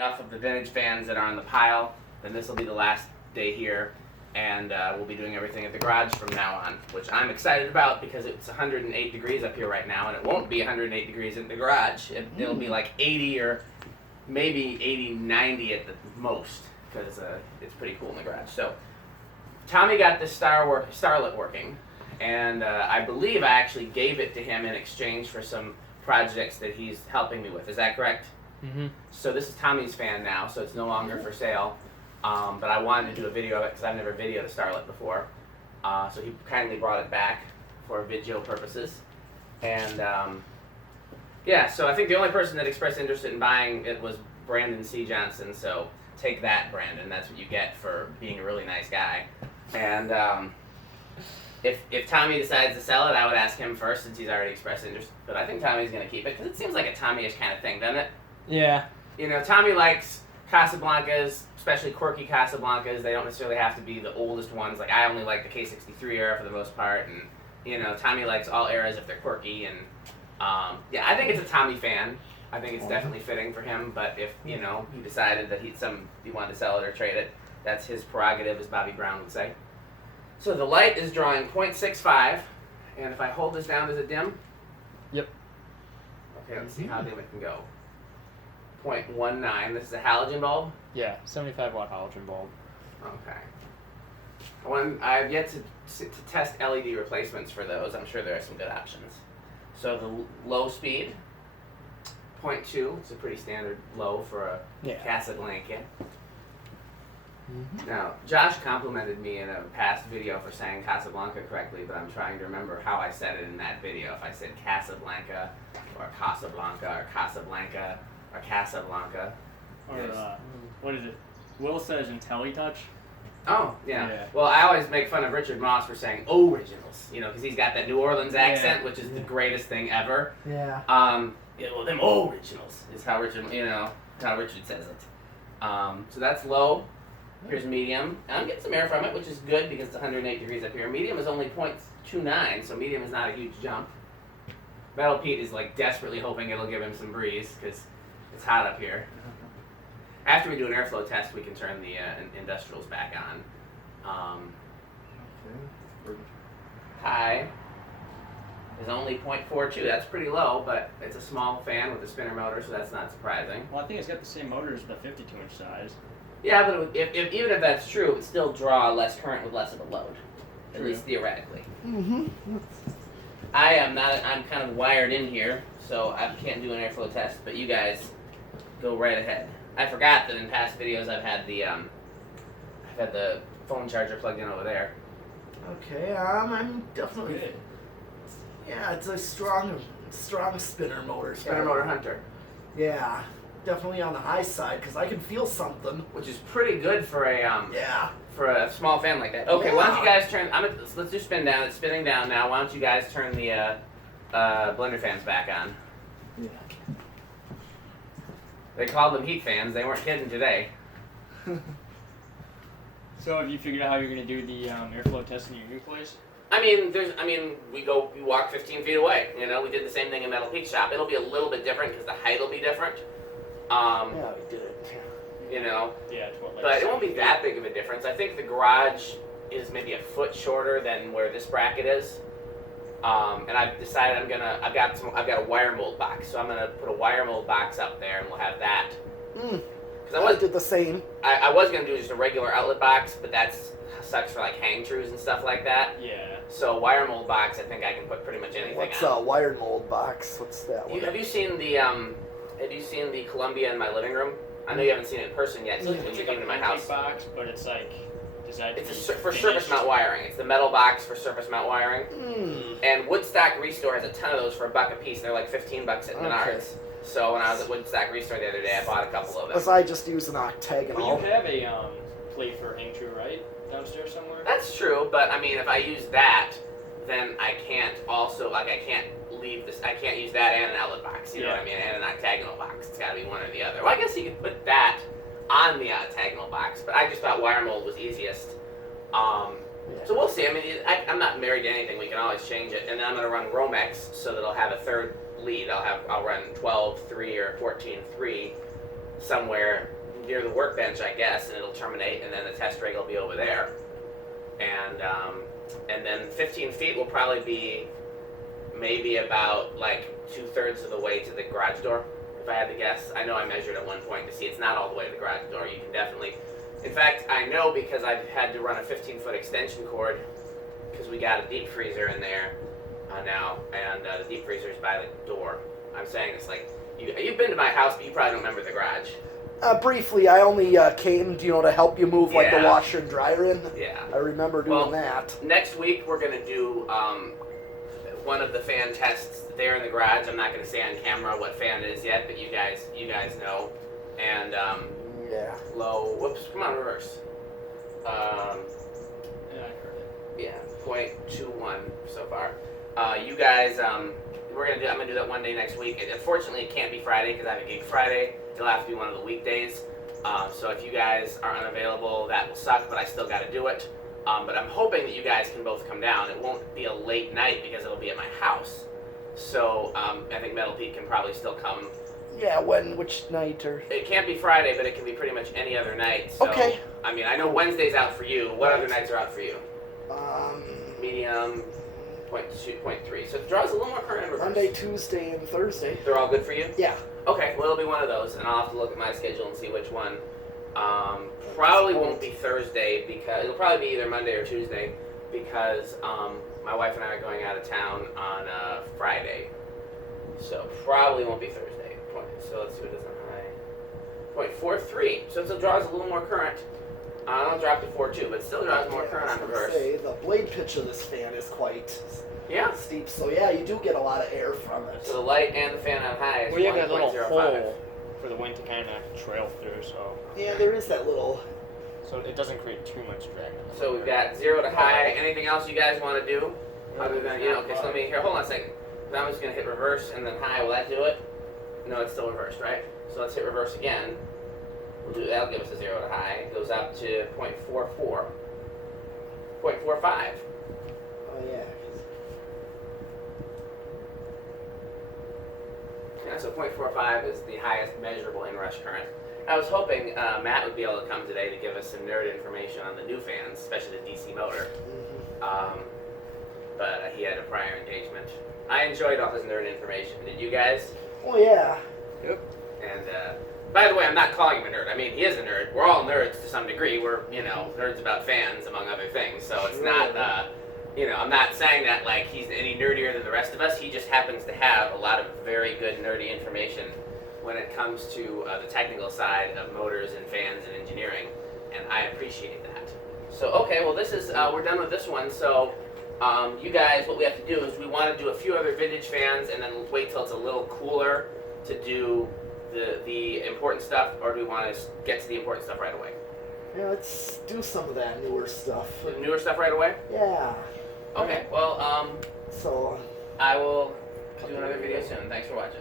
enough of the vintage fans that are on the pile, then this will be the last day here, and we'll be doing everything at the garage from now on, which I'm excited about because it's 108 degrees up here right now, and it won't be 108 degrees in the garage. It'll be like 80 or maybe 80, 90 at the most, because it's pretty cool in the garage. So Tommy got this Starlet working, and I believe I actually gave it to him in exchange for some projects that he's helping me with. Is that correct? Mm-hmm. So this is Tommy's fan now, so it's no longer for sale. But I wanted to do a video of it because I've never videoed a Starlet before. So he kindly brought it back for video purposes. And yeah, so I think the only person that expressed interest in buying it was Brandon C. Johnson. So take that, Brandon. That's what you get for being a really nice guy. And if Tommy decides to sell it, I would ask him first since he's already expressed interest. But I think Tommy's going to keep it because it seems like a Tommy-ish kind of thing, doesn't it? Yeah. You know, Tommy likes Casablancas, especially quirky Casablancas. They don't necessarily have to be the oldest ones. Like, I only like the K63 era for the most part. And, you know, Tommy likes all eras if they're quirky. And, yeah, I think it's a Tommy fan. I think it's definitely fitting for him. But if, you know, he decided that he wanted to sell it or trade it, that's his prerogative, as Bobby Brown would say. So the light is drawing 0.65. And if I hold this down, does it dim? Yep. Okay, let's see how dim it can go. 0.19. This is a halogen bulb? Yeah, 75 watt halogen bulb. Okay. I've yet to test LED replacements for those. I'm sure there are some good options. So the low speed, 0.2. It's a pretty standard low for a Casablanca. Now, Josh complimented me in a past video for saying Casablanca correctly, but I'm trying to remember how I said it in that video. If I said Casablanca, or Casablanca, or Casablanca, or Casablanca. Or, what is it? Will says IntelliTouch. Oh, yeah. Well, I always make fun of Richard Moss for saying originals, you know, because he's got that New Orleans accent, which is the greatest thing ever. Yeah. Yeah, well, them originals is how Richard, how Richard says it. So that's low. Here's medium. And I'm getting some air from it, which is good because it's 108 degrees up here. Medium is only 0.29, so medium is not a huge jump. Metal Pete is like desperately hoping it'll give him some breeze because it's hot up here. After we do an airflow test, we can turn the industrials back on. High is only 0.42. That's pretty low, but it's a small fan with a spinner motor, so that's not surprising. Well, I think it's got the same motor as the 52-inch size. Yeah, but even if that's true, it would still draw less current with less of a load, at least theoretically. I'm kind of wired in here, so I can't do an airflow test, but you guys go right ahead. I forgot that in past videos I've had the phone charger plugged in over there. Okay, I'm definitely. Good. Yeah, it's a strong spinner motor. Spinner motor hunter. Yeah, definitely on the high side because I can feel something. Which is pretty good for a small fan like that. Okay, Yeah. why don't you guys turn? Let's do spin down. It's spinning down now. Why don't you guys turn the blender fans back on? Yeah. They called them heat fans. They weren't kidding today. So have you figured out how you're going to do the airflow test in your new place? We walk 15 feet away. You know, we did the same thing in Metal Peak shop. It'll be a little bit different because the height will be different. Yeah, we did. You know. Yeah, it's what, like But it won't be that big of a difference. I think the garage is maybe a foot shorter than where this bracket is. And I've decided I've got a wire mold box, so I'm gonna put a wire mold box up there, and we'll have that. Because I did the same. I was gonna do just a regular outlet box, but that's sucks for like hang trues and stuff like that. Yeah. So a wire mold box, I think I can put pretty much anything What's on. a wired mold box? What's that one? Have you seen the Columbia in my living room? I know you haven't seen it in person yet. So when you came to my house. Box, but it's like designed to be for surface mount wiring. It's the metal box for surface mount wiring. And Woodstock Restore has a ton of those for $1 a piece. They're like 15 bucks at Menards. So when I was at Woodstock Restore the other day, I bought a couple of them. Because I just use an octagonal. Well, you have a plate for hang true, right? Downstairs somewhere? That's true, but I mean, if I use that, then I can't use that and an outlet box, you know what I mean, and an octagonal box. It's got to be one or the other. Well, I guess you could put that on the octagonal box, but I just thought wire mold was easiest. So we'll see. I mean, I'm not married to anything. We can always change it. And then I'm going to run Romex so that I'll have a third lead. I'll run 12-3 or 14-3 somewhere near the workbench, I guess, and it'll terminate, and then the test rig will be over there. And then 15 feet will probably be maybe about like 2/3 of the way to the garage door, if I had to guess. I know I measured at one point to see it's not all the way to the garage door. You can definitely, in fact, I know because I've had to run a 15-foot extension cord because we got a deep freezer in there now, and the deep freezer is by the door. I'm saying this like, you've been to my house, but you probably don't remember the garage. Briefly, I only came, to help you move like the Yeah. washer and dryer in. Yeah. I remember doing that. Next week we're gonna do one of the fan tests there in the garage. I'm not gonna say on camera what fan it is yet, but you guys know. And Yeah. low. Whoops! Come on, reverse. Yeah, I heard it. Yeah, 0.21 so far. You guys, I'm gonna do that one day next week. Unfortunately, it can't be Friday because I have a gig Friday. It'll have to be one of the weekdays. So if you guys are unavailable, that will suck, but I still got to do it. But I'm hoping that you guys can both come down. It won't be a late night because it'll be at my house. So I think Metal Pete can probably still come. Yeah, which night or... It can't be Friday, but it can be pretty much any other night. So, Okay. I mean, I know Wednesday's out for you. What other nights are out for you? Medium, 0.2, 0.3. So it draws a little more current in reverse. Monday, Tuesday, and Thursday. They're all good for you? Yeah. Okay, well, it'll be one of those, and I'll have to look at my schedule and see which one. Probably won't be Thursday because it'll probably be either Monday or Tuesday because my wife and I are going out of town on Friday. So probably won't be Thursday. So let's see what it is on high. 0.43. So it draws a little more current. I'll drop to 4.2, but still draws more current on reverse. The blade pitch of this fan is quite Yeah. steep, so yeah, you do get a lot of air from it. So the light and the fan on high is Well, you have that little 1.05. hole for the wind to kind of trail through, so Yeah, there is that little... it doesn't create too much drag. on the So we've motor. got 0 to high. Anything else you guys want to do? No, Other than, okay, so let me, here, hold on a second. Now I'm just going to hit reverse and then high. Will that do it? No, it's still reversed, right? So let's hit reverse again. That'll give us a 0 to high. It goes up to 0.44. 0.45. Oh, yeah. Yeah, so 0.45 is the highest measurable inrush current. I was hoping Matt would be able to come today to give us some nerd information on the new fans, especially the DC motor. But he had a prior engagement. I enjoyed all his nerd information. Did you guys? Oh, yeah. Yep. And by the way, I'm not calling him a nerd. I mean, he is a nerd. We're all nerds to some degree. We're, nerds about fans, among other things. So it's not, I'm not saying that like he's any nerdier than the rest of us. He just happens to have a lot of very good nerdy information when it comes to the technical side of motors and fans and engineering, and I appreciate that. So, okay, well, this is, we're done with this one. So, you guys, what we have to do is we want to do a few other vintage fans and then wait till it's a little cooler to do the important stuff, or do we want to get to the important stuff right away? Yeah, let's do some of that newer stuff. The newer stuff right away? Yeah. Okay, well, So... I will do another video soon. Thanks for watching.